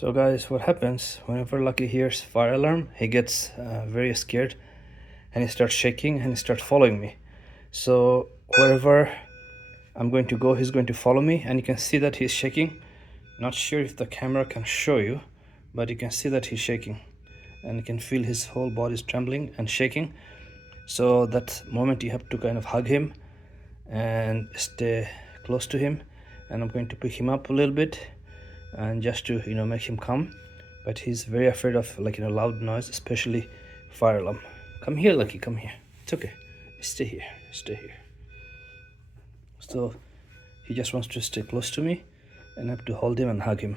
So guys, what happens whenever Lucky hears fire alarm, he gets very scared and he starts shaking and he starts following me. So wherever I'm going to go, he's going to follow me, and you can see that he's shaking. Not sure if the camera can show you, but you can see that he's shaking and you can feel his whole body is trembling and shaking. So that moment you have to kind of hug him and stay close to him, and I'm going to pick him up a little bit and just to make him calm. But he's very afraid of loud noise, especially fire alarm. Come here, Lucky, come here. It's okay, stay here, stay here. So he just wants to stay close to me and I have to hold him and hug him.